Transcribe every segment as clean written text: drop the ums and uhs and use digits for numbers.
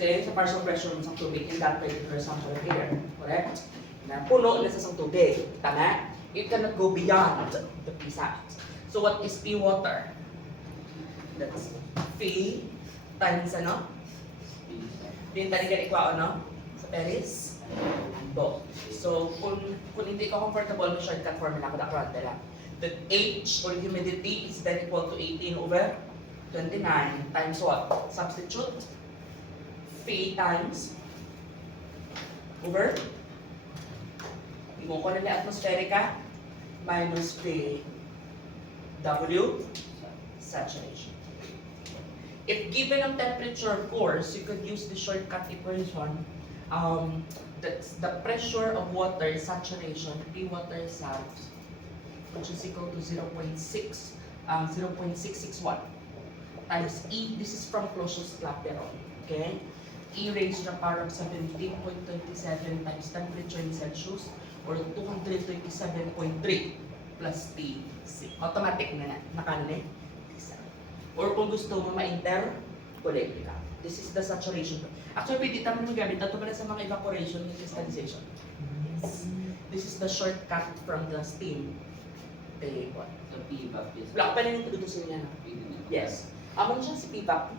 Kasi sa partial pressure mo sa tubig, in that particular sample here, correct? Na puno na sa tubig, tama? It cannot go beyond the PSAT. So what is P water? That's P times ano? Din tadi ka ikwa ano? Sa Paris? Bo. So kung hindi ka comfortable with shortcut formula ko na lang. That H or humidity is then equal to 18 over 29 times what? Substitute P times over mo ko na atmospherica minus P W saturation. If given a temperature course, you could use the shortcut equation. That's the pressure of water saturation, P water sat, which is equal to 0.661 times E. This is from Clausius-Clapeyron. Okay? E raised to the power of 17.27 times temperature in Celsius or 227.3 plus T6. Automatic na nakanin. Or kung gusto mo ma-interpolate ka. This is the saturation. Actually, pwede naman mo gamit. Ito pala sa mga evaporation and crystallization. Yes. This is the shortcut from the steam. What? So PVAP is... Wala pa rin yung tudusin niya. Yes. Amon siya si PVAP.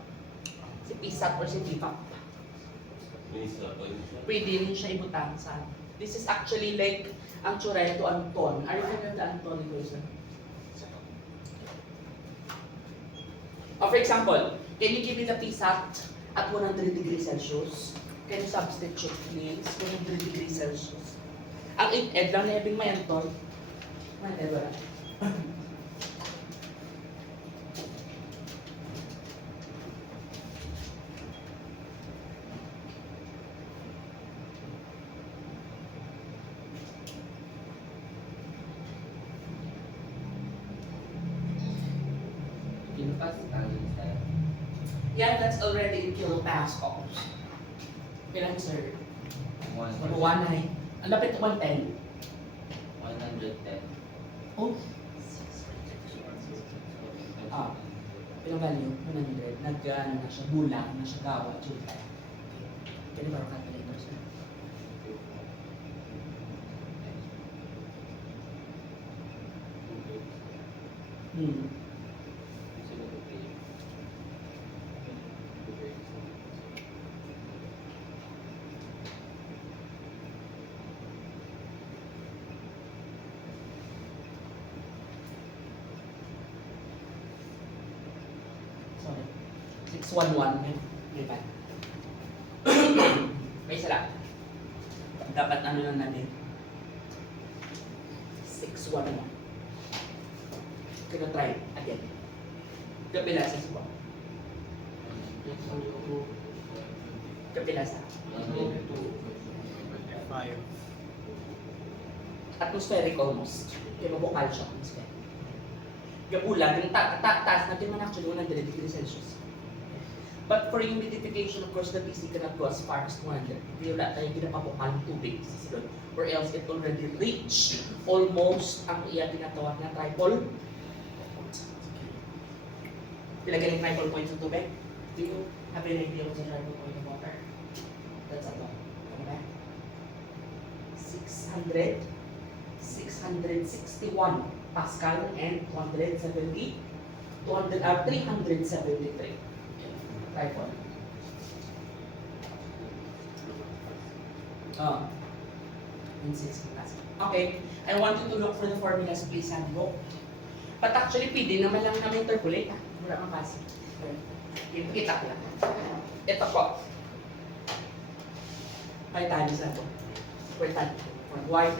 Si PSAT or si PVAP. Pwede rin siya ibutang sa... This is actually like ang tsura to Anton. Are you familiar with the Anton equation? For example, can you give me the PSAT at 100 degrees Celsius? Can you substitute please 100 degrees Celsius? Ang ed lang na ibig may Anton. May ed wala. Kilopascal is that? Yeah, that's already in kilopascals. Kailan sir? 1 ay. Ang lapit 110. 110. Oh. Ah. Ilang value? 100. Nag-ano na siya, bulang na siya gawa, chulta. Kaya ba ang calculator sir? Sorry. 611. May pa. May isa lang. Dapat ano lang natin. 611. Gonna try again. Kapila sa suba. Kapila sa. Atmospheric almost. Kaya mabukal siya atmospheric. Gabulan, yung taas natin man actually 100 degrees Celsius. But for humidification, of course, the PC cannot go as far as 200. Hindi wala tayong pinapapukal ng tubig sa silod. Or else it already reached almost ang iya tinatawag na tripole. Pilagyan yung tripole point sa tubig. Do you have an idea what's a tripole point of water? That's a lot. Okay? 661 Pascal and 373. Tripole. And 6 Pascal. Okay. I want you to look for the formulas, please, handbook. But actually, pwede naman lang namin interpolate. Wala kang kasi. Kita ko lang. Ito po. Ay, tayo sa ito. Wait, tayo. White.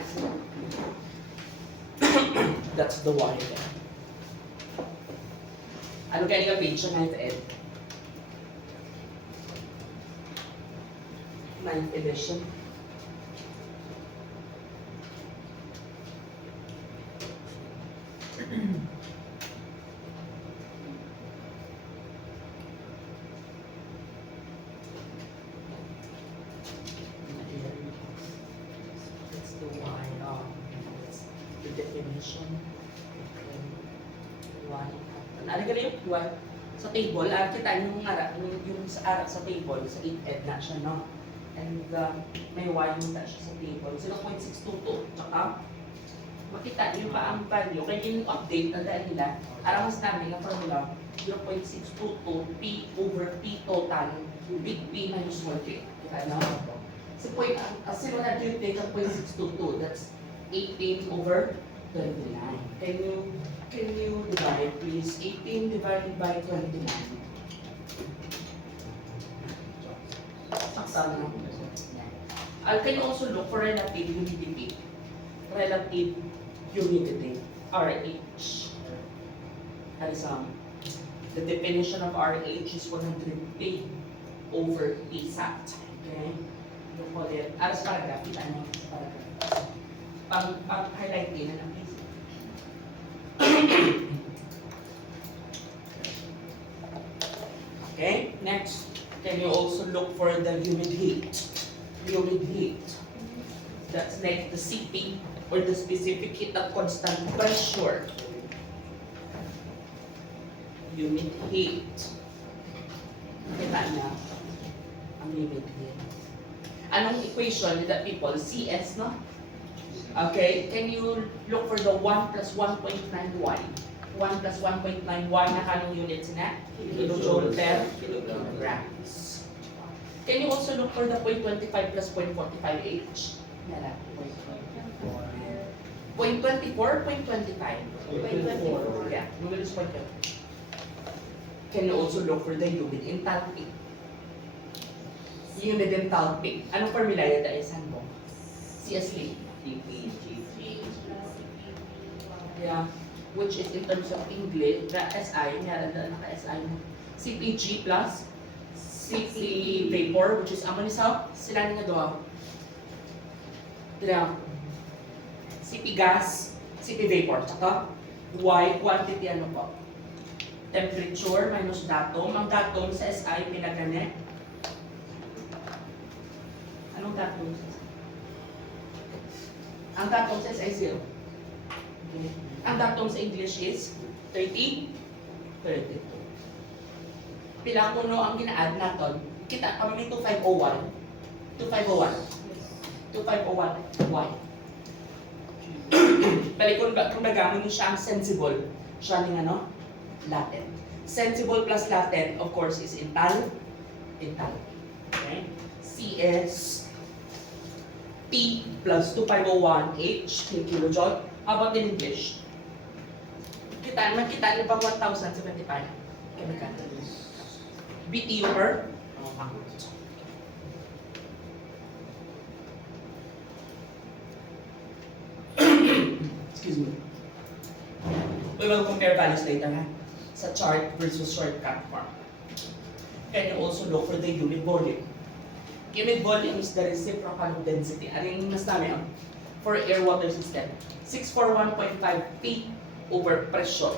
That's the Y again. Ano kaya yung page sa 9th ed? 9th edition. That's the Y. That's the definition. Y. Ano ka na yun? Y. Sa table, kita yung ara, yung sa ara sa table, sa 8ed na siya, no? And may y na siya sa table, 0.622. Tsaka, makita niyo pa ang value, kaya yung update na dahil nila, ara mas namin ang formula, 0.622 P over P total, big P minus small p. Kita na? So, zero na yung take ang 0.622, that's 18 over 29. Can you divide, please? 18 divided by 29. Saksa na. Can you also look for relative humidity? Relative humidity, RH. That is the definition of RH is 100P over Psat. Okay? You call it, aras paragraph, kita nyo sa paragraph. Pang-highlight din na please. Okay, next, can you also look for the humid heat? Humid heat. That's like the CP or the specific heat at constant pressure. Humid heat. Kita na ang humid heat. Anong equation that people? CS, no? Okay, can you look for the 1 plus 1.91? 1 plus 1.91 na kanong units na? Kilojoule per kilograms. Can you also look for the 0.25 plus 0.45H? Nala. 0.24, 0.25? 0.24. Yeah, numerous 0.24. Can you also look for the humid enthalpy? Humid enthalpy. Anong formula yun dahil saan mo? CSV. Yeah, which is in terms of English, the SI, naka-SI mo. CPG plus CP vapor, which is amo ni sa sila nga doon. Dila. CP gas, CP vapor, tsaka Y quantity ano po? Temperature minus datum. Ang datum sa SI pinagane. Anong datum sa SI? Ang datum sa SI 0. Okay. Ang datum sa English is 30, 32. Pilang kuno ang gina-add natin. Kita kami 2501. 2501. 2501. Y. Balik kung nagamit niyo siya ang sensible. Siya ng ano? Latent. Sensible plus latent, of course, is enthalpy. Okay? CS P plus 2501 H kilojoule. How about in English? Kita niyo pang 1,075 chemical. BTU per excuse me. We will compare values later ha? Sa chart versus shortcut form. Can you also look for the unit volume? Unit volume is the reciprocal of density. Ano yung mas dami for air water system? 641.5 P over pressure.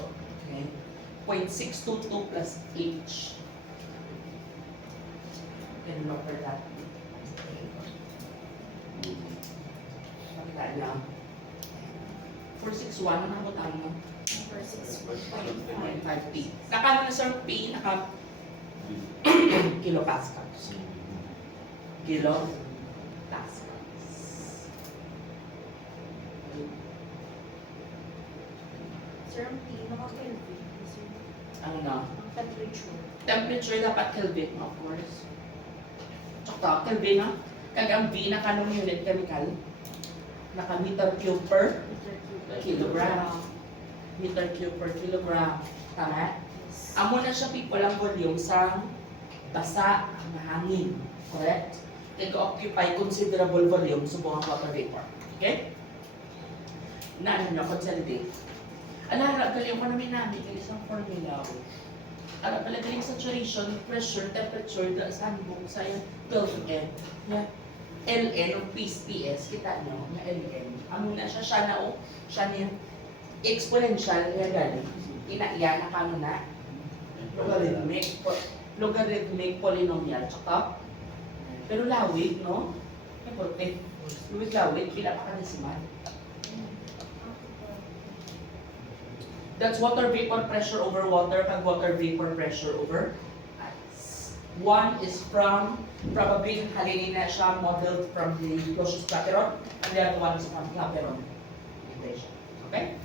Okay? 0.622 plus H. Can you look for that? Makita niya. 461, ano ang butang mo? 461.5 P. Nakano na sir P? Naka kilopascals. Kilopascals. Sir, ang pinaka-Kelvin. Ano na? Ang temperature. Temperature dapat Kelvin, of course. Tsaka Kelvin, no? Kag ang V na kanong unit chemical, naka meter cube per kilogram. Meter cube per kilogram. Tama? Amo na siya people ang volume sa basa na hangin. Correct? Nag-occupy considerable volume sa buong water vapor. Okay? Na ano consolidate. Alara, galing ko namin namin ng isang formula. Alam pala galing saturation, pressure, temperature, saan mo sa yung 12N. Yeah. LN o PS, kita nyo, na LN. Amo na siya na o, siya na yung exponential na galing. Inaiya na kano na logarithmic polynomial, tsaka pero lawig, no? Importante. Lawig, pila pa ka desimal. That's water vapor pressure over water kag water vapor pressure over ice. One is from, probably halinin na siya modeled from the Clausius-Clapeyron, and the other one is from Clapeyron equation. Okay?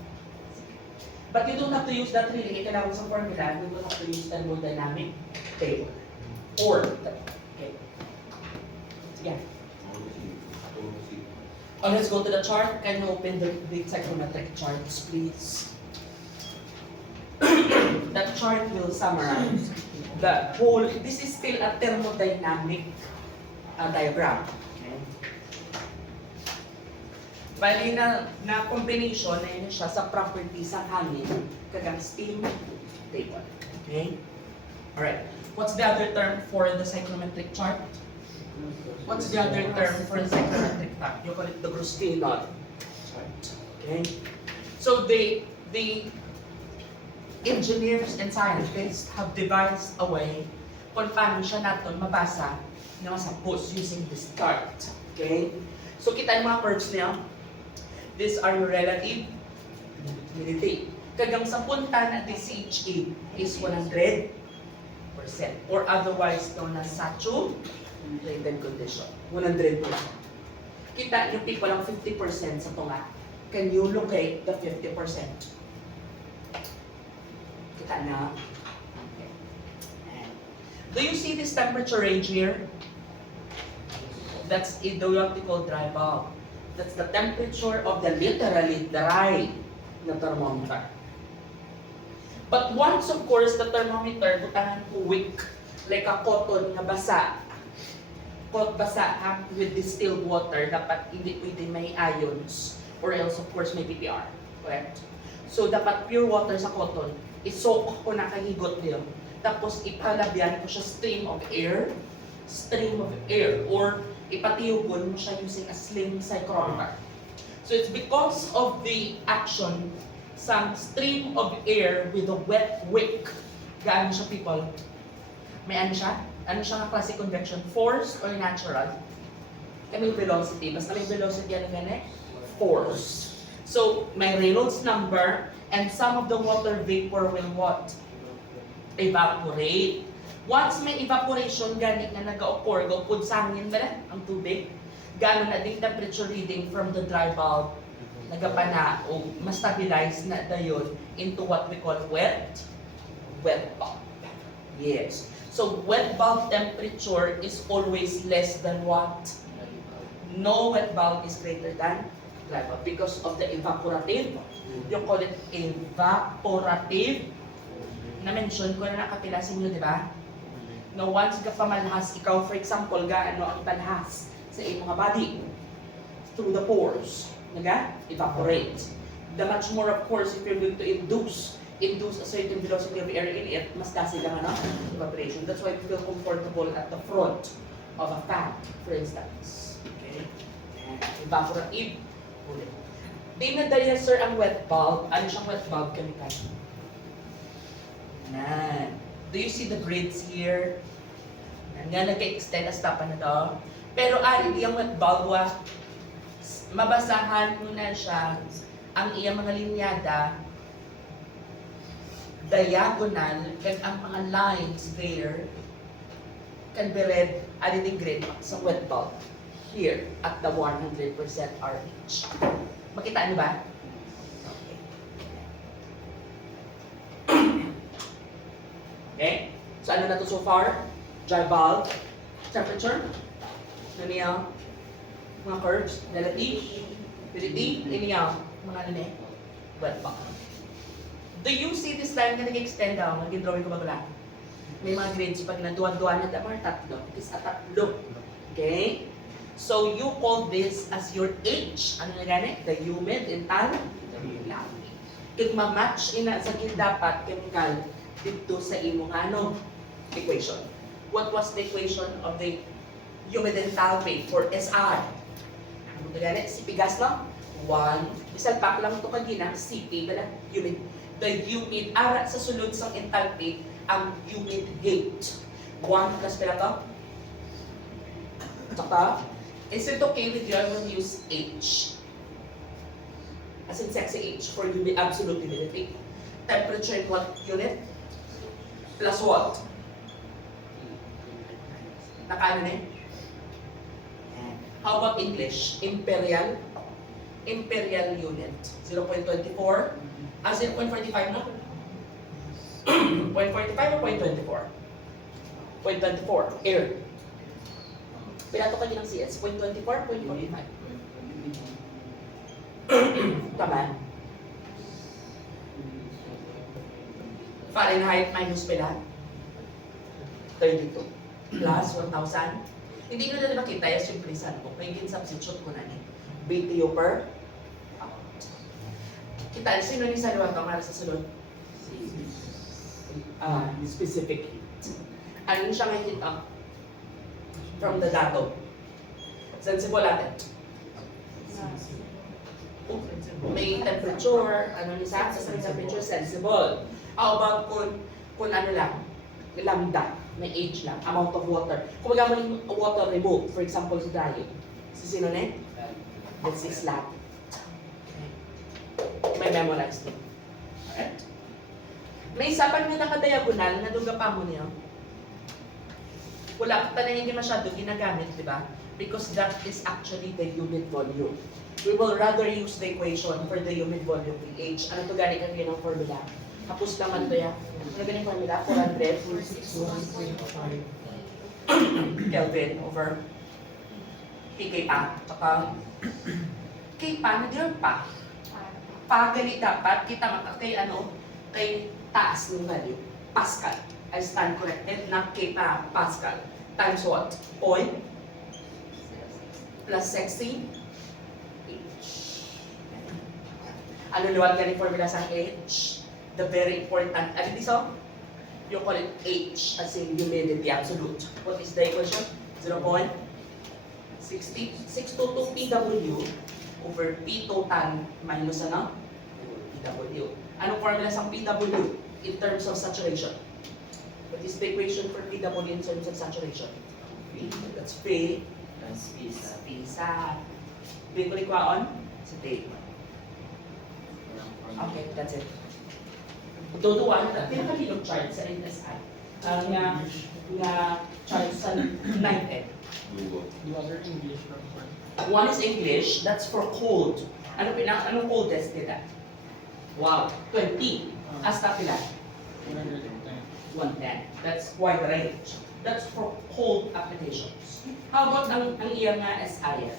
But you don't have to use that really. Kailangan sa formula, you don't have to use thermodynamic table. Or, okay. Sige. Oh, let's go to the chart. Can you open the psychrometric charts, please? That chart will summarize the whole. This is still a thermodynamic diagram. Okay. Bali na combination na yun siya sa properties ng hangin kagang steam table. Okay? Alright. What's the other term for the psychrometric chart? What's the other term for the psychrometric chart? You call it the Grosvenor chart. Okay? So the engineers and scientists have devised a way kung paano siya natin mabasa na masapos using this chart. Okay? So kita yung mga curves niya. These are your relative humidity. Kagang sa punta na DCHA is 100%, or otherwise known as saturated condition. 100%. Kita yung people lang 50% sa tunga. Can you locate the 50%? Kita na? Okay. And do you see this temperature range here? That's a theoretical dry bulb. That's the temperature of the literally dry na thermometer. But once, of course, the thermometer butangan po weak, like a cotton na basa, with distilled water, dapat hindi pwede may ions, or else, of course, may PPR. Correct? So, dapat pure water sa cotton, isoak ko na kahigot niyo, tapos ipalabyan ko siya stream of air, or ipatiyugon mo siya using a sling psychrometer. So it's because of the action sa stream of air with a wet wick. Gaano siya, people? May ano siya? Ano siya nga klase convection? Forced or natural? May velocity. Basta may velocity, ano gani? Force. So, may Reynolds number, and some of the water vapor will what? Evaporate. Once may evaporation, ganit na nag-occur, gawpod sa hangin ba na ang tubig? Gano'n na din temperature reading from the dry bulb, nagapana o ma-stabilize na dayon into what we call wet bulb. Yes. So, wet bulb temperature is always less than what? No wet bulb is greater than dry bulb because of the evaporative. You call it evaporative. Na-mention ko na nakapila sa inyo, di ba? Na once ka pamalhas, ikaw for example, gaano ang palhas sa iyong mga body? Through the pores. Evaporate. The much more, of course, if you're going to induce a certain velocity of air in it, mas kasi lang evaporation. That's why you feel comfortable at the front of a fan, for instance. Okay? Evaporative. Ulit. Dinadaya, sir, ang wet bulb. Ano siyang wet bulb? Chemical. Yan. Do you see the grids here? Yan, nag-extend as tapan na to. Pero yung wet bulb, mabasahan mo na siya ang iyang mga linyada, diagonal, kag ang mga lines there can be read anything grid sa wet bulb here at the 100% RH. Makita niyo ba? Okay? So ano na to so far? Dry bulb, temperature, ano niya? Mga curves, relative, humidity, ano niya? Mga ano niya? Wet bulb. Do you see this line na nag-extend down? Nag-drawing ko ba wala? May mga grades pag nanduwan-duwan na mga tatlo. Is a tatlo. Okay? So you call this as your H. Ano na gani? The humid enthalpy. Kung ma-match ina sa dapat chemical dito sa imong equation. What was the equation of the humid enthalpy for SI? Ano na gani? CP gas lang? 1. Isalpak lang ito kagina. CP bala? Humid. The humid, ara sa sulod sa enthalpy, ang humid heat. 1 plus pala to? Tsaka, is it okay with you when you use H? As in sexy H for humid, absolute humidity. Temperature in what unit? Plus what? Nakaano na eh? How about English? Imperial? Imperial unit. 0.24? 0.45 no? 0.45 or 0.24? 0.24. Air. Pinato ka din ng CS. 0.24, 0.45. Tama? Fahrenheit minus pila? 32. Plus 1,000. Hindi nyo na nakita yung simplisan ko. May substitute ko na ni. BTU per kita, sino ni sa liwag ang para sa sulod? Specific heat. Ano siya nga heat up? From the datum. Sensible natin. May temperature, ano ni sa temperature sensible. How about kung ano lang, lambda, may age lang, amount of water. Kung magkamo yung water remove, for example, sa dryer, si sino na that's is lab. May memorize din. Alright? May isa pag na nakadiagonal, nadungga pa mo niyo. Wala ka na hindi masyado ginagamit, di ba? Because that is actually the unit volume. We will rather use the equation for the unit volume pH. Ano to gani kang ng formula? Tapos naman to yan. Ano ganyan formula? 400 Kelvin over PK pa. Tsaka K pa, nag pa. Pagali dapat kita kay ano, kay taas ng value. Pascal. I stand corrected na K pa, Pascal. Times what? Point plus 16 H. Ano liwag galing formula sa H? The very important, ano dito? You call it H as in humidity absolute. What is the equation? 0.622 PW over P total minus ano? PW. Anong formula sa PW in terms of saturation? What is the equation for PW in terms of saturation? That's P Plus pizza. Pisa. Di ko on? Sa tape. Okay, that's it. Tutuwa na pinakahilong chart sa NSI. Nga chart sa 910. The other English number. One is English, that's for cold. Anong coldest nila? Wow, 20. Hasta pila? 110. 110. That's wide range. That's for cold applications. How about ang iyang SI?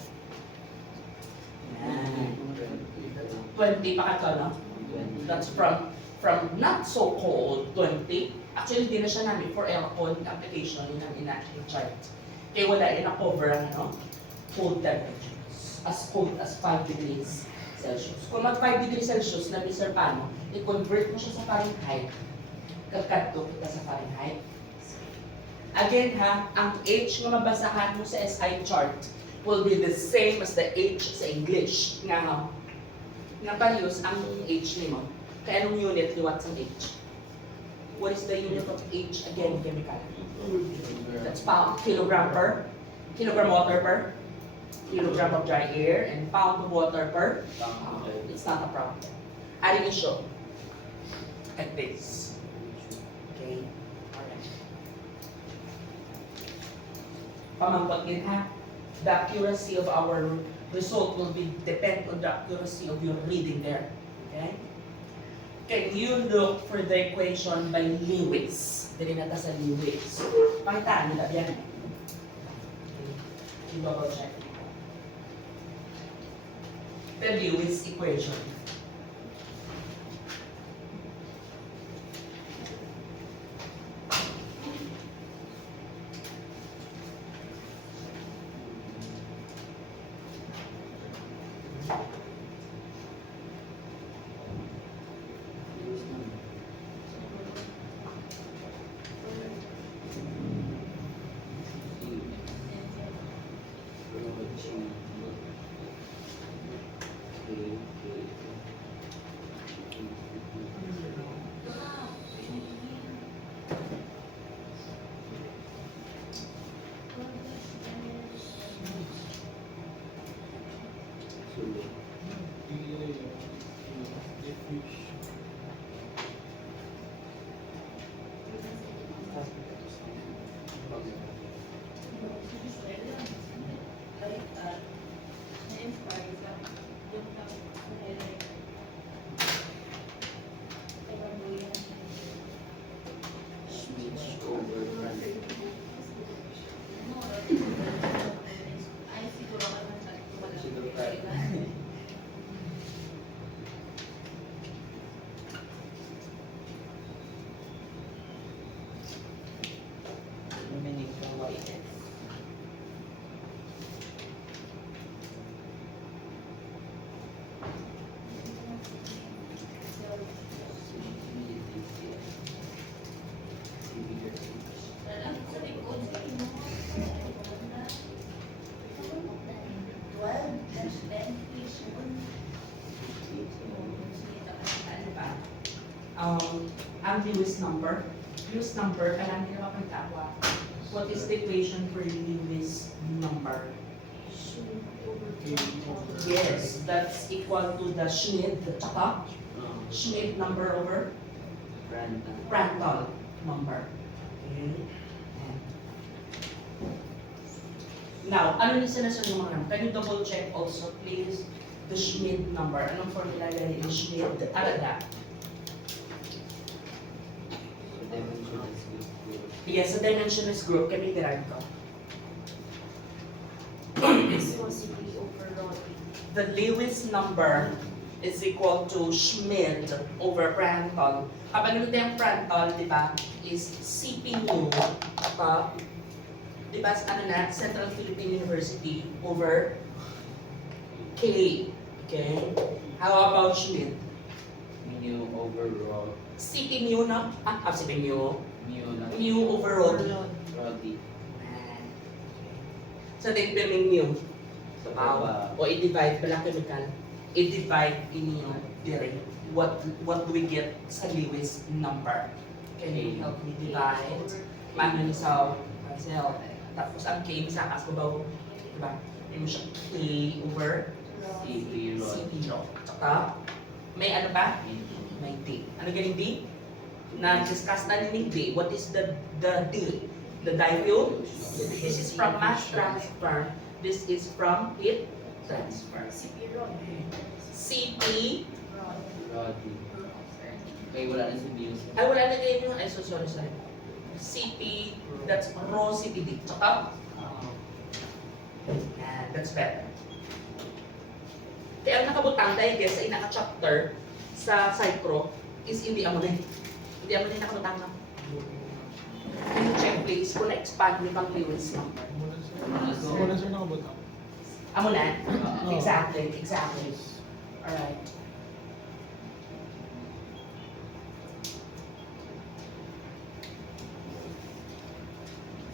Yan. 20 pa ka no? That's from not so cold, 20. Actually, di na siya namin for aircon application yun ang ina-chart. Kaya wala ina-cover ang ano, cold temperatures. As cold as 5 degrees Celsius. Kung mag 5 degrees Celsius na Mr. Pano, i-convert mo siya sa Fahrenheit. Kagkadto kita sa Fahrenheit. Again ha, ang H na mabasahan mo sa SI chart will be the same as the H sa English. Nga values ang H ni mo. Kaya anong unit ni what's ang H? What is the unit of H again, chemical? That's pound, kilogram water per kilogram of dry air, and pound of water per pound. It's not a problem. Adding issue like this. Okay. Alright. Pamangkot din ha. The accuracy of our result will depend on the accuracy of your reading there. Okay? Can you look for the equation by Lewis? Dili na ta sa Lewis. Pakitaan nila yan. Okay. Double check. The Lewis equation. ang Lewis number. Lewis number, kailangan nila mapagtawa. What is the equation for Lewis number? Should over Yes, that's equal to the Schmidt, tsaka Schmidt number over Random. Prandtl number. Okay. Now, ano yung sinasabi mo naman? Can you double check also, please, the Schmidt number? Anong formula yan yung Schmidt? Talaga? So dimension is equal. Yes, the dimensionless group, can we derive ko? viscosity over rho. The Lewis number is equal to Schmidt over Prandtl. Kapag nito yung Prandtl, di ba, is CP mu, di ba, ano na, Central Philippine University over K. Okay? How about Schmidt? Mu over rho. CP mu na, CP mu, Mu na. mu over rho. Rhoddy. So, determine mu. So, O i-divide, pala chemical, i-divide inyo dire. What do we get sa Lewis number? Can you help me divide? Mano ni sa cell. Tapos ang K sa kasbabaw, diba? Yung siya K over CP rho. C0. Tsaka, may ano pa? May D. Ano galing D? Na-discuss na ni D. What is the D? The difuel? This is from mass transfer. This is from heat transfer. CP rho. CP, Rhoddy. Okay, wala na si Mu. ay wala na din yung, ay so sorry. CP, that's rho CPD. Tsaka, yan, that's better. Kaya ang nakabutang dahil guys ay naka-chapter sa Cypro is hindi ammonia. Hindi ammonia nakabutang na. Can you check please kung na-expand niyo bang Lewis number? Wala sir nakabutang. Ammonia? Oo. Exactly. Alright.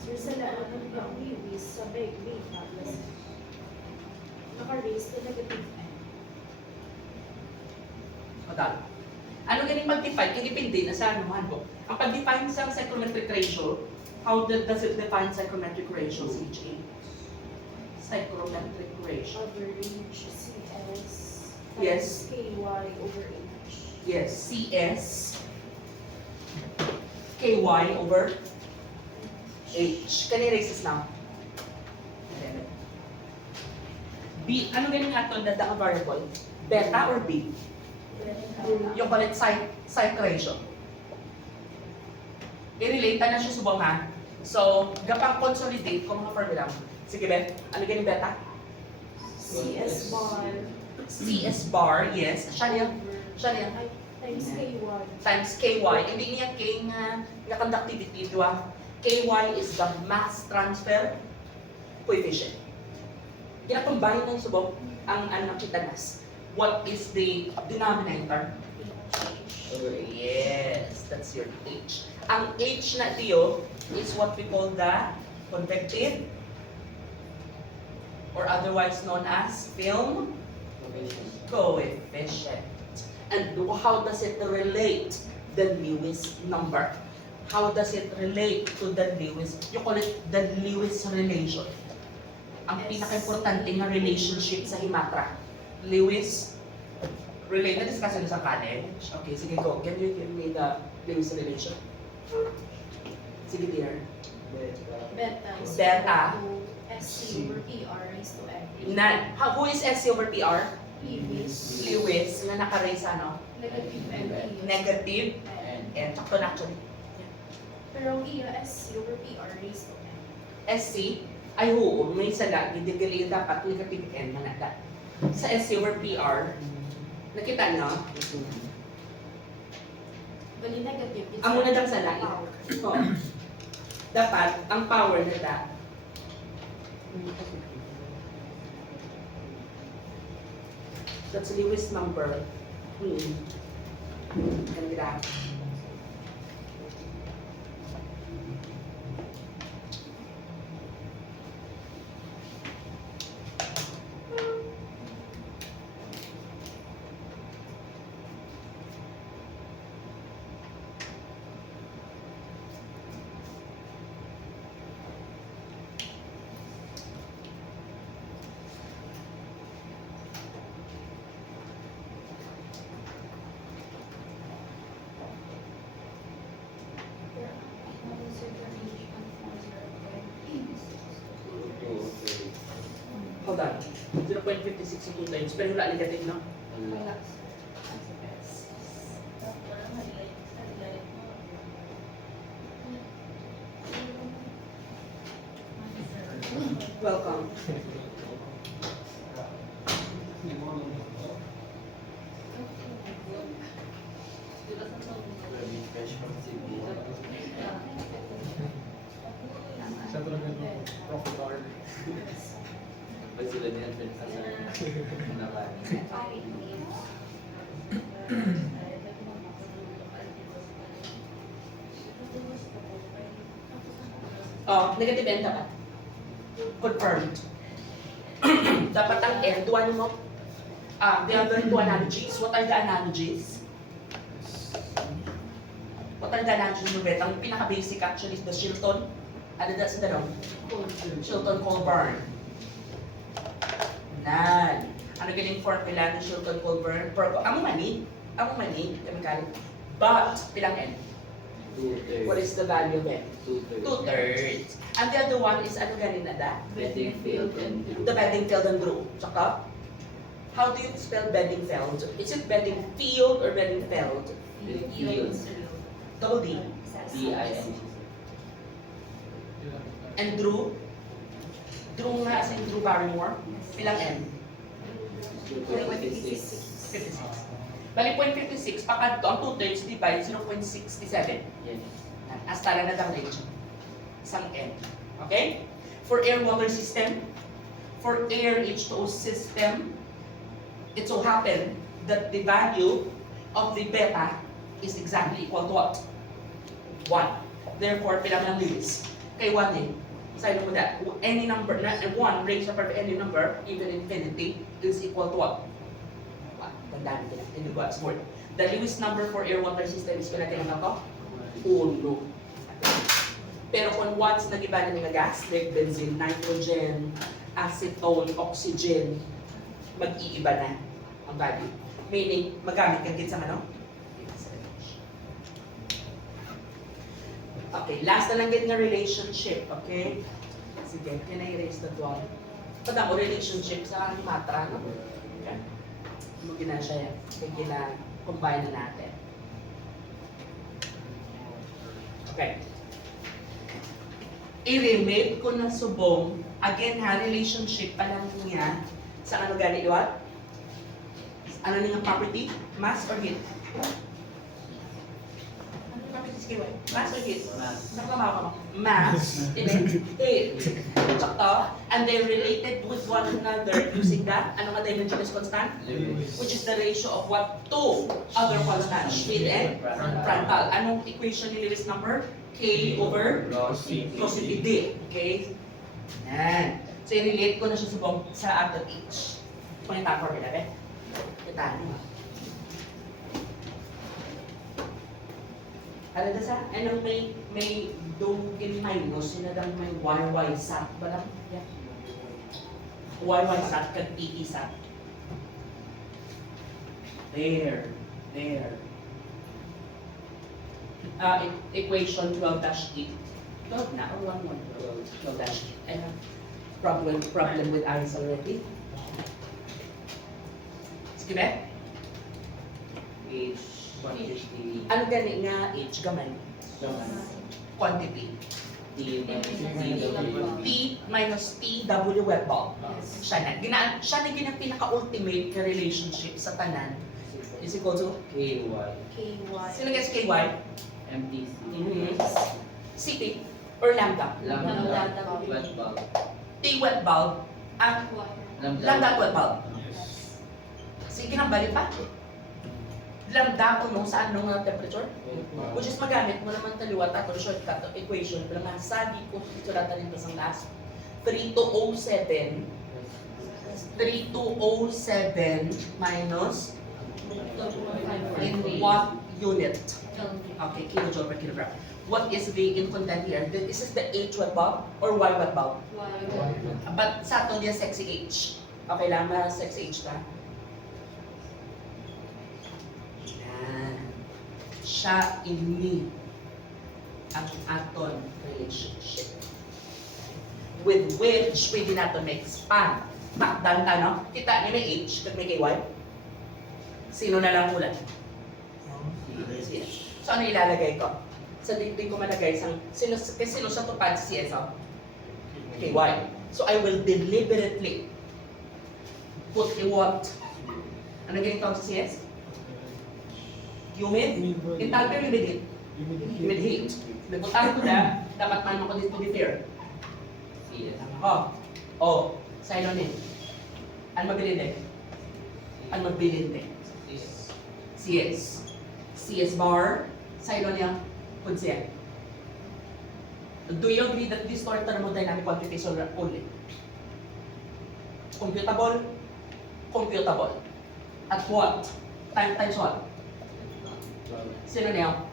Sir, sa laan ng ang Lewis sa beta plus naka-raise to negative n. Madal. Ano ganing mag-define? Kaya depende na sa ano man po. Ang pag-define sa psychrometric ratio, how does it define psychrometric ratio, CJ? Psychrometric ratio. Average CS Yes. KY over H. Yes, CS KY over H. Can you erase this now? B, ano ganing ato na ang variable? Beta or B? Yung call it psych ratio. I-relate na siya subong ha. So, gapang consolidate kung mga formula. Sige, Ben. Ano ganing beta? CS bar CS bar, yes. Siya niya. ay, times KY. Times KY. Hindi niya K nga conductivity, di ba? KY is the mass transfer coefficient. Kina-combine ng subok ang nakita nas. What is the denominator? Yes, that's your H. Ang H na tiyo is what we call the convective or otherwise known as film coefficient. And how does it relate the Lewis number? How does it relate to the Lewis? You call it the Lewis relation. Ang pinaka-importante nga relationship sa Himatra. Lewis relate. Na-discuss nyo sa college? Okay, sige go. Can you give me the Lewis relation? Sige dear. Beta is Beta. equal to SC over PR raised to n. Who is SC over PR? Lewis. Lewis na naka-raise ano? Negative n. Negative. And And sakto na actually. Pero ang iya SC over PR raised to n. SC, ay oo, may sala, hindi dapat negative n manada. Sa SC over PR, nakita nyo? Bali negative. it's Ang muna a dang sala. power. Oo. Dapat, ang power na da. That's Lewis number. And graph. Hold on. 0.56 sa 2 times. Pero wala negative, no? Wala. Welcome. Siya talaga yung profit hour. Ba't sila niya sa naman? Negative n dapat. Confirmed. Dapat ang n, duwan mo. The other two analogies. What are the analogies? What are the analogies mo, Bet? Ang pinaka-basic actually is the Shilton. Ano da sa tanong? Shilton Colburn. Nan. Ano galing formula ni Shilton Colburn? Ang mani, chemical. But, pilang n? 2/3. What is the value of n? 2/3. 2/3. And the other one is ano ganin na da? Bedingfield and The Bedingfield and Drew. Tsaka, how do you spell Bedingfield? Is it Bedingfield or Bedingfield? Bedingfield. Double D. D-I-N-G. And Drew? Drew nga as in Drew Barrymore. Pilang N? 2.56. 56. Bali 0.56, pakad to, ang 2/3 divide 0.67. Yes. As tala na lang range. Isang N. Okay? For air-water system, for air H2O system, it so happened that the value of the beta is exactly equal to what? 1. Therefore, pilang lang Lewis. Kay 1 eh. Sabi mo that, any number, 1 raised up of any number, even infinity, is equal to what? 1. Tandaan nila. Hindi ko as word. The Lewis number for air-water system is pinatilang ako? 1. Pero kung once nag-iba na mga gas, like benzene, nitrogen, acetone, oxygen, mag-iiba na ang value. Meaning, magamit ka din sa ano? Okay, last na lang din na relationship, okay? Sige, can I erase that one? Pada mo, relationship sa matra, no? Okay. Mugin na siya yan. Kaya kina-combine na natin. Okay. I-remake ko na subong, again ha, relationship pa lang niya sa ano gani iwat? Ano niya property? Mass or heat? Ano property sa kiwat? Mass or heat? Mass. Naklama ko. Mass, heat. Tsaka, and they're related with one another using that. Ano nga dimension is constant? Lewis. Which is the ratio of what? Two other constants, speed and frontal. Anong equation ni Lewis number? K over velocity D. Okay? Yan. So, i-relate ko na siya sa atom H. Kung yung tapor nila, be? Kita niyo. Ano na sa? Anong may dogin minus, sinadang may YY sat ba lang? Yeah. YY sat kag PT sat. There. Equation 12-8. 12 na or 12-8? I have problem with eyes already. Sige ba? H. 150. Ano gani nga H gamay? Quantity. T minus T minus T W web ball. Siya na ginang pinaka-ultimate na relationship sa tanan. Is equal to? KY. Sino guess KY? MTC. CP or lambda? Lambda. Wet bulb. T wet bulb at lambda at wet bulb. Sige nang balik pa. Lambda kung nung saan nung temperature. Which is magamit mo naman taliwat at shortcut of equation. Pero masagi ko isulatan nito sa last. 3207 minus in what unit? Okay, kilojoule per kilogram. What is the incondensed here? Is this the H wet bulb or Y wet bulb? But sa atin yung sexy H. Okay lang, sexy H ka? Yan. Siya ini ang aton relationship with which pwede natin ma-expand Takdan tayo, no? Kita niyo may H, at may KY. Sino na lang ulan? CS. So ano ilalagay ko? Sa dingding ko malagay sino sa tupad si CS, oh? KY. So I will deliberately put a what? Ano ganito sa CS? Humid? Enthalpy or humidity? Humid heat. Nagpuntahan ko na, dapat man ako dito to be fair. CS. Silonin. Ano mabilin Ano mabilin CS. CS bar, silo niya, kung siya. Do you agree that this thermodynamic quantities are only? Computable? Computable. At what? Time times what? Sino niya?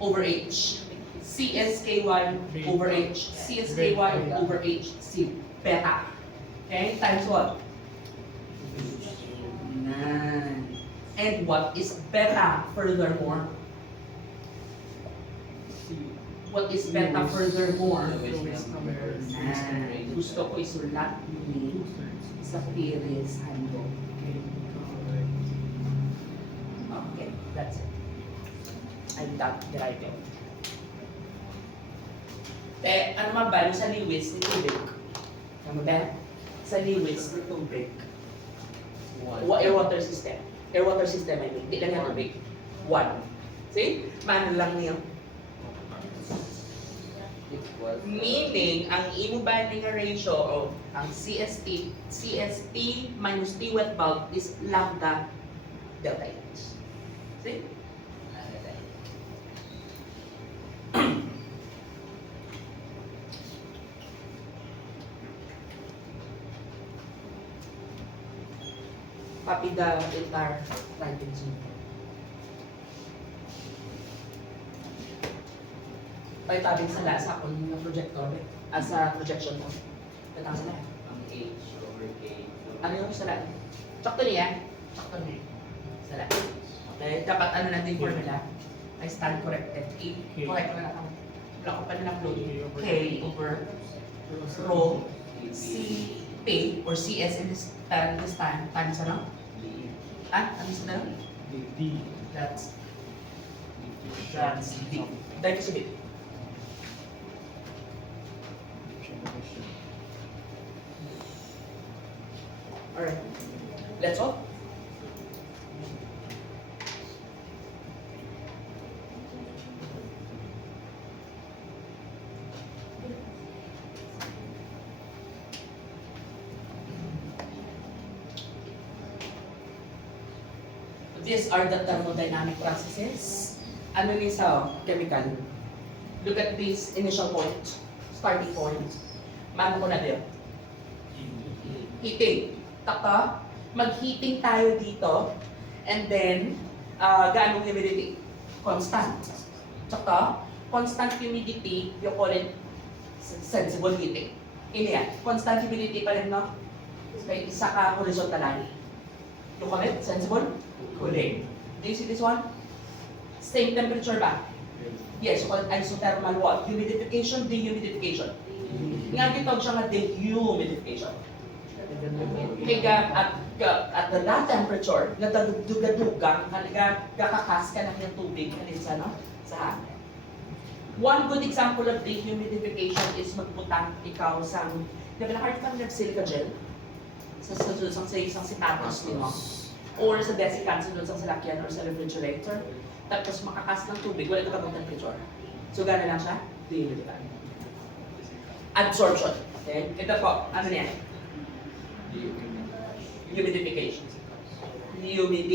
Over H. CSK1 over H. CSK1 over H. C. Beta. Okay? Times what? 9. And what is beta furthermore? What is beta furthermore? Gusto ko isulat ni sa Pires handbook. Okay, that's it. I'm done deriving. Ano man ba sa Lewis ni tubig? Ano ba? Sa Lewis ni tubig. Air water system. Air water system, I mean. Di lang yan tubig. 1. See? Mano lang niyo. Meaning, ang imo ba nga ratio of ang CST minus T wet bulb is lambda delta H. See? Copy the entire writing sheet. Paitabing sa lasa kung yung projector, as a projection mo. Katang sa lahat. Ang H over K. Ano yung sa lahat? Sakto niya? Sakto niya. Sa lahat. Okay, dapat ano natin yung formula? I stand corrected. Correct na lang. Wala ko pa na upload. K over rho C P or CS in this time times ano? Ano sa dalawa? That's D. Dahil kasi D. Alright. Let's go. These are the thermodynamic processes. Ano ni sa chemical? Look at this initial point, starting point. Mano ko na din. Heating. Taka, mag-heating tayo dito. And then, gaano humidity? Constant. Tsaka, constant humidity, you call it sensible heating. Ini yan. Constant humidity pa rin, no? May isa ka horizontal line. You call it sensible? Cooling. Do you see this one? Same temperature ba? Yes, called isothermal what? Humidification, dehumidification. Nga gitawag siya nga dehumidification. Kaya at the low temperature, nagduga-dugang, kakakas ka ng tubig sa hangin. One good example of dehumidification is magputang ikaw sa, diba nakart kang nag-silica gel? Sa isang sitatos mo. Or sa desiccant sa doon sa salakyan or sa refrigerator. Tapos makakas ng tubig, wala ka pang temperature. So gano'n lang siya? Dehumidify. Absorption. Okay? Ito po, ano niya? Humidification.